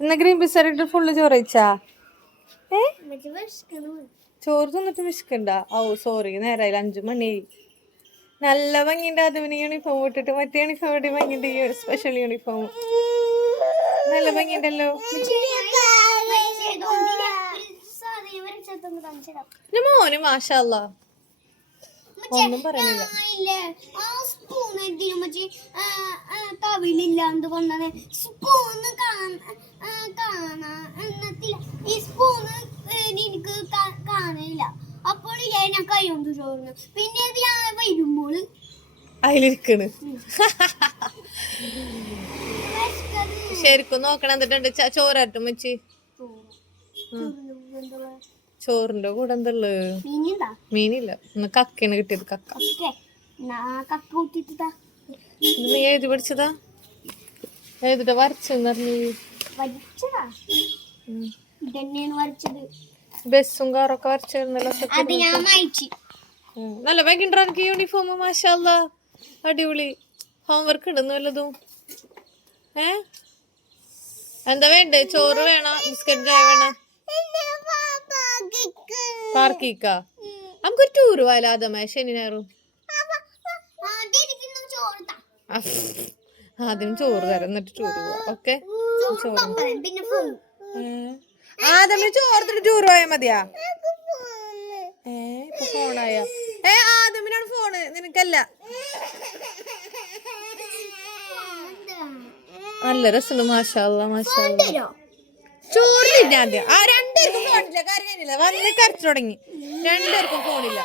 ഇന്ന് green peas full ചോറ് കഴിച്ചാ? ചോറ് തിന്നിട്ട് വിശക്കണ്ട? ഓ സോറി, നേരായി 5 മണി. നല്ല ഭംഗിന്റെ അതിന് യൂണിഫോം ഇട്ടിട്ട്, മറ്റേ യൂണിഫോം ഇട്ടി ഭംഗിന്റെ സ്പെഷ്യൽ യൂണിഫോം നല്ല ഭംഗിയുണ്ടല്ലോ. മോന് മാഷാ അല്ലാ ഒന്നും പറയണില്ല. അപ്പോൾ ഞാൻ കൈ കൊണ്ട് ചോർന്നു. പിന്നെ ഞാൻ വരുമ്പോൾ അതിലിരിക്കണ് ശരിക്കും നോക്കണം. എന്നിട്ടുണ്ട് ചോറാട്ടും വെച്ച് ചോറിന്റെ കൂടെ എന്തുള്ളു? മീനില്ല, ഇന്ന് കക്കയാണ് കിട്ടിയത്. കക്ക നീ എഴുതി പഠിച്ചതാ? എഴുതിട്ട് വരച്ചെന്ന് ബസ്സും കാറൊക്കെ വരച്ചിരുന്നല്ലോ. നല്ല ഭംഗിണ്ടോ എനിക്ക് യൂണിഫോം? മാഷാ അല്ലാ അടിപൊളി. ഹോംവർക്ക് ഇടുന്നു വല്ലതും? എന്താ വേണ്ടേ? ചോറ് വേണോ? ബിസ്ക്കറ്റ് ചായ വേണോ? പാർക്കിക്കാ നമുക്കൊരു ടൂറ് പോയാലാദമേ ശനി ഞായറും. ആദ്യം ചോറ് തരാം എന്നിട്ട് ടൂർ പോവാ. ഓക്കെ ആദ്യം ചോർത്തിട്ട് ടൂർ പോയാ മതിയാ? ഇപ്പൊ ഫോണായ ആദ്യമിനാണ് ഫോണ്, നിനക്കല്ല. നല്ല രസമുണ്ട്. മാഷാ അല്ലാ മാഷാ അല്ലാ. ചോറിലില്ല ആദ്യം. രണ്ടുപേർക്കും ഫോണില്ല. കാര്യം വന്ന് കരച്ചു തുടങ്ങി. രണ്ടുപേർക്കും ഫോണില്ല.